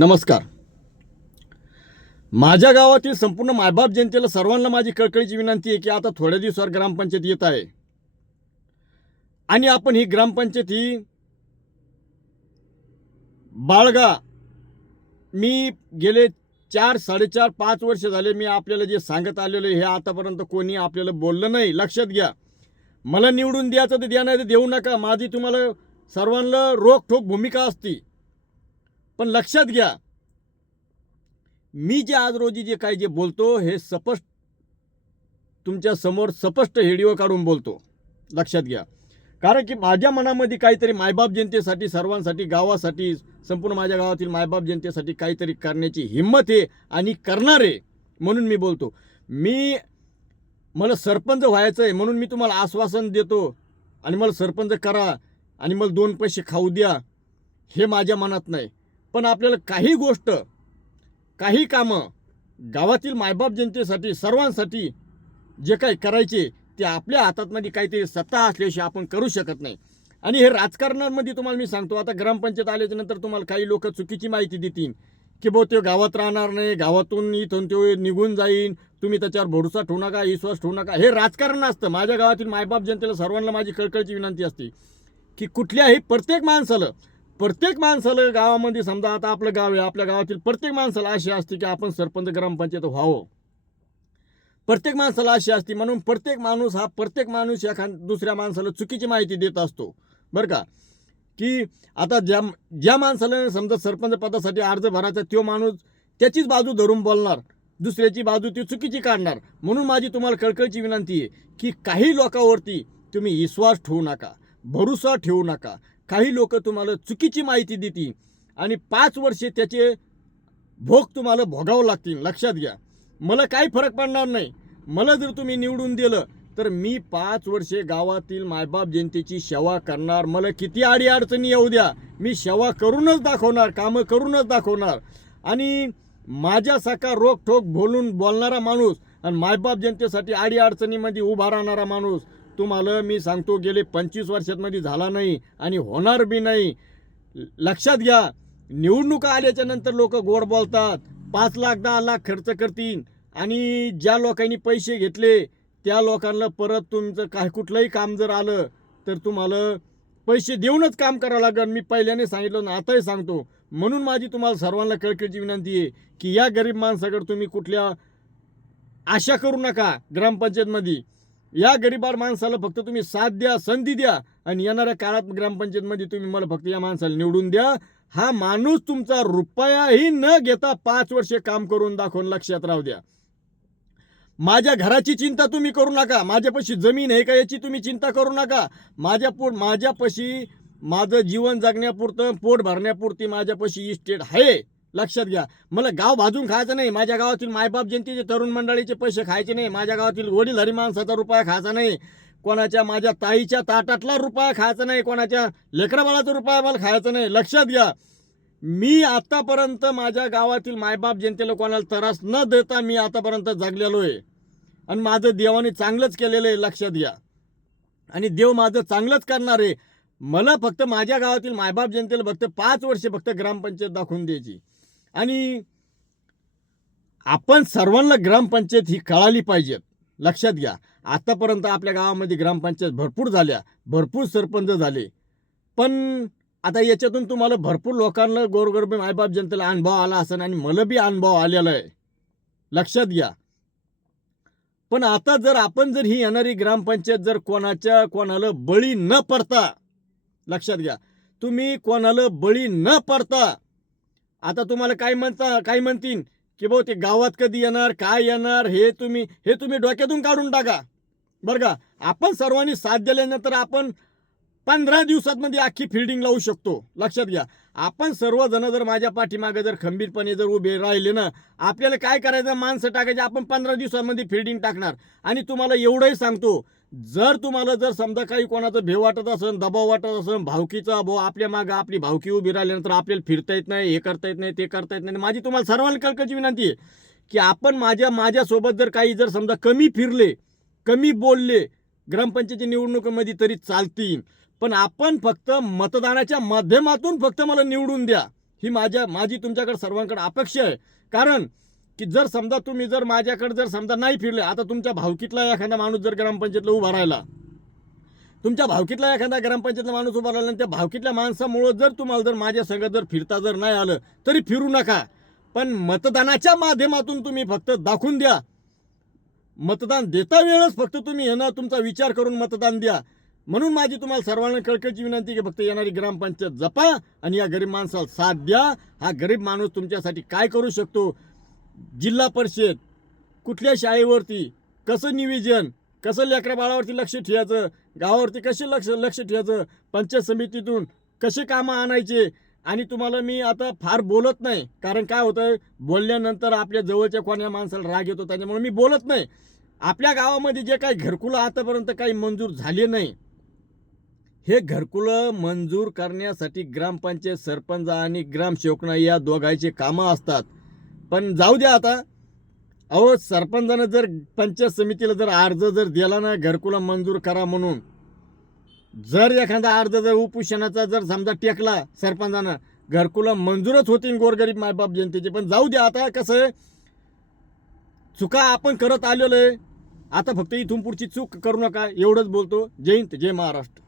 नमस्कार. माझ्या गावातील संपूर्ण मायबाप जनतेला सर्वांना माझी कळकळीची विनंती आहे की आता थोड्या दिवसावर ग्रामपंचायत येत आहे. आणि आपण ही ग्रामपंचायत ही बाळगा. मी गेले चार साडेचार पाच वर्ष झाले मी आपल्याला जे सांगत आलेलो आहे, हे आतापर्यंत कोणी आपल्याला बोललं नाही. लक्षात घ्या. मला निवडून द्यायचं तर द्या नाही तर देऊ नका. माझी तुम्हाला सर्वांना रोखठोक भूमिका असती. पण लक्षात घ्या मी जे आज रोजी जे काय जे बोलतो हे स्पष्ट तुमच्यासमोर स्पष्ट हेडिओ काढून बोलतो. लक्षात घ्या. कारण की माझ्या मनामध्ये काहीतरी मायबाप जनतेसाठी सर्वांसाठी गावासाठी संपूर्ण माझ्या गावातील मायबाप जनतेसाठी काहीतरी करण्याची हिंमत आहे आणि करणार आहे म्हणून मी बोलतो. मी मला सरपंच व्हायचं आहे म्हणून मी तुम्हाला आश्वासन देतो आणि मला सरपंच करा आणि मला दोन पैसे खाऊ द्या हे माझ्या मनात नाही. पण आपल्याला काही गोष्ट काही कामं गावातील मायबाप जनतेसाठी सर्वांसाठी जे काही करायचे ते आपल्या हातातमध्ये काहीतरी सत्ता असल्याशिवाय आपण करू शकत नाही. आणि हे राजकारणामध्ये तुम्हाला मी सांगतो आता ग्रामपंचायत आल्याच्यानंतर तुम्हाला काही लोक चुकीची माहिती देतील की भाऊ तो गावात राहणार नाही गावातून इथून तो निघून जाईन तुम्ही त्याच्यावर भरोसा ठेवू नका विश्वास ठेवू नका. हे राजकारण असतं. माझ्या गावातील मायबाप जनतेला सर्वांना माझी कळकळची विनंती असते की कुठल्याही प्रत्येक माणसाला प्रत्येक माणसाला गावामध्ये समजा आता आपलं गाव आहे आपल्या गावातील प्रत्येक माणसाला अशी असते की आपण सरपंच ग्रामपंचायत व्हावं. प्रत्येक माणसाला अशी असते म्हणून प्रत्येक माणूस हा प्रत्येक माणूस या खान दुसऱ्या माणसाला चुकीची माहिती देत असतो. बरं का? की आता ज्या ज्या माणसाला समजा सरपंच पदासाठी अर्ज भरायचा तो माणूस त्याचीच बाजू धरून बोलणार दुसऱ्याची बाजू ती चुकीची काढणार. म्हणून माझी तुम्हाला कळकळची विनंती आहे की काही लोकांवरती तुम्ही विश्वास ठेवू नका भरोसा ठेवू नका. काही लोक तुम्हाला चुकीची माहिती देतील आणि पाच वर्षे त्याचे भोग तुम्हाला भोगावं लागतील. लक्षात घ्या. मला काही फरक पडणार नाही. मला जर तुम्ही निवडून दिलं तर मी पाच वर्षे गावातील मायबाप जनतेची सेवा करणार. मला किती अडीअडचणी येऊ द्या. मी सेवा करूनच दाखवणार कामं करूनच दाखवणार. आणि माझ्यासारखा रोखठोक बोलून बोलणारा माणूस आणि मायबाप जनतेसाठी अडीअडचणीमध्ये उभा राहणारा माणूस तुम्हाला मी सांगतो गेले पंचवीस वर्षांमध्ये झाला नाही आणि होणार बी नाही. लक्षात घ्या निवडणुका आल्याच्यानंतर लोक गोड बोलतात. पाच लाख दहा लाख खर्च करतील. आणि ज्या लोकांनी पैसे घेतले त्या लोकांना परत तुमचं काय कुठलंही काम जर आलं तर तुम्हाला पैसे देऊनच काम करावं लागेल. मी पहिल्याने सांगितलं ना आताही सांगतो. म्हणून माझी तुम्हाला सर्वांना कळकळीची विनंती आहे की या गरीब माणसाकडे तुम्ही कुठल्या आशा करू नका ग्रामपंचायतमध्ये. या गरीबार माणसाला फक्त तुम्ही साथ द्या संधी द्या आणि येणाऱ्या काळात ग्रामपंचायतमध्ये तुम्ही मला फक्त या माणसाला निवडून द्या. हा माणूस तुमचा रुपयाही न घेता पाच वर्षे काम करून दाखवून लक्षात राहू द्या. माझ्या घराची चिंता तुम्ही करू नका. माझ्यापाशी जमीन आहे का याची तुम्ही चिंता करू नका. माझ्या पो माझ्यापाशी माझं जीवन जगण्यापुरतं पोट भरण्यापुरती माझ्यापाशी इस्टेट आहे. लक्षात घ्या. मला गाव भाजून खायचं नाही. माझ्या गावातील मायबाप जनतेचे तरुण मंडळीचे पैसे खायचे नाही. माझ्या गावातील वडीलधारी माणसाचा रुपया खायचा नाही. कोणाच्या माझ्या ताईच्या ताटातला रुपया खायचा नाही. कोणाच्या लेकराबाळाचा रुपया मला खायचा नाही. लक्षात घ्या. मी आतापर्यंत माझ्या गावातील मायबाप जनतेला कोणाला त्रास न देता मी आतापर्यंत जगलेलो आहे. आणि माझं देवाने चांगलंच केलेलं आहे. लक्षात घ्या. आणि देव माझं चांगलंच करणार आहे. मला फक्त माझ्या गावातील मायबाप जनतेला फक्त पाच वर्षे फक्त ग्रामपंचायत दाखवून द्यायची. आणि आपण सर्वांना ग्रामपंचायत ही कळाली पाहिजेत लक्षात घ्या. आतापर्यंत आपल्या गावामध्ये ग्रामपंचायत भरपूर झाल्या. भरपूर सरपंच झाले. पण आता याच्यातून तुम्हाला भरपूर लोकांना गोरगरबी मायबाप जनतेला अनुभव आला असेल आणि मला बी अनुभव आलेला आहे. लक्षात घ्या. पण आता जर आपण जर ही येणारी ग्रामपंचायत जर कोणाच्या कोणाला बळी न पडता लक्षात घ्या. तुम्ही कोणाला बळी न पडता आता तुम्हाला काय म्हणता काय म्हणतील? की भाऊ ते गावात कधी येणार काय येणार हे तुम्ही हे तुम्ही डोक्यातून काढून टाका. बरं का? आपण सर्वांनी साथ दिल्यानंतर आपण पंधरा दिवसातमध्ये अख्खी फिल्डिंग लावू शकतो. लक्षात घ्या. आपण सर्वजण जर माझ्या पाठीमागे जर खंबीरपणे जर उभे राहिले ना आपल्याला काय करायचं? माणसं टाकायचे. आपण पंधरा दिवसामध्ये फिल्डिंग टाकणार. आणि तुम्हाला एवढंही सांगतो जर तुम्हाला जर समजा काही कोणाचं भेव वाटत असेल दबाव वाटत असेल भावकीचा भाऊ आपल्या मागं आपली भावकी उभी राहिल्यानंतर आपल्याला फिरता येत नाही हे करता येत नाही ते करता येत नाही. माझी तुम्हाला सर्वांना कळकळची विनंती आहे की आपण माझ्या माझ्यासोबत जर काही जर समजा कमी फिरले कमी बोलले ग्रामपंचायती निवडणुकीमध्ये तरी चालतील. पण आपण फक्त मतदानाच्या माध्यमातून फक्त मला निवडून द्या. ही माझ्या माझी तुमच्याकडे सर्वांकडे अपेक्षा आहे. कारण की जर समजा तुम्ही जर माझ्याकडे जर समजा नाही फिरले आता तुमच्या भावकीतला एखादा माणूस जर ग्रामपंचायतला उभा राहिला तुमच्या भावकीतला एखादा ग्रामपंचायतला माणूस उभा राहिला आणि त्या भावकीतल्या माणसामुळं जर तुम्हाला जर माझ्या संग जर फिरता जर नाही आलं तरी फिरू नका. पण मतदानाच्या माध्यमातून तुम्ही फक्त दाखवून द्या. मतदान देता वेळच फक्त तुम्ही येणं तुमचा विचार करून मतदान द्या. म्हणून माझी तुम्हाला सर्वांना कळकळची विनंती की फक्त येणारी ग्रामपंचायत जपा आणि या गरीब माणसाला साथ द्या. हा गरीब माणूस तुमच्यासाठी काय करू शकतो? जिल्हा परिषद कुठल्या शाळेवरती कसं नियोजन कसं लेकरा बाळावरती लक्ष ठेवायचं गावावरती कसे लक्ष लक्ष ठेवायचं पंचायत समितीतून कसे कामं आणायचे आणि तुम्हाला मी आता फार बोलत नाही. कारण काय होतं बोलल्यानंतर आपल्या जवळच्या कोण्या माणसाला राग येतो त्याच्यामुळे मी बोलत नाही. आपल्या गावामध्ये जे काही घरकुलं आतापर्यंत काही मंजूर झाले नाही हे घरकुलं मंजूर करण्यासाठी ग्रामपंचायत सरपंच आणि ग्रामसेवकना या दोघांचे कामं असतात. पण जाऊ द्या आता. अहो सरपंचानं जर पंचायत समितीला जर अर्ज जर दिला ना घरकुला मंजूर करा म्हणून. जर एखादा अर्ज जर उपोषणाचा जर समजा टेकला सरपंचानं घरकुला मंजूरच होतील गोरगरीब मायबाप जनतेचे. पण जाऊ द्या आता कसं आहे चुका आपण करत आलेलो आहे. आता फक्त इथून पुढची चूक करू नका एवढंच बोलतो. जय हिंद जय महाराष्ट्र.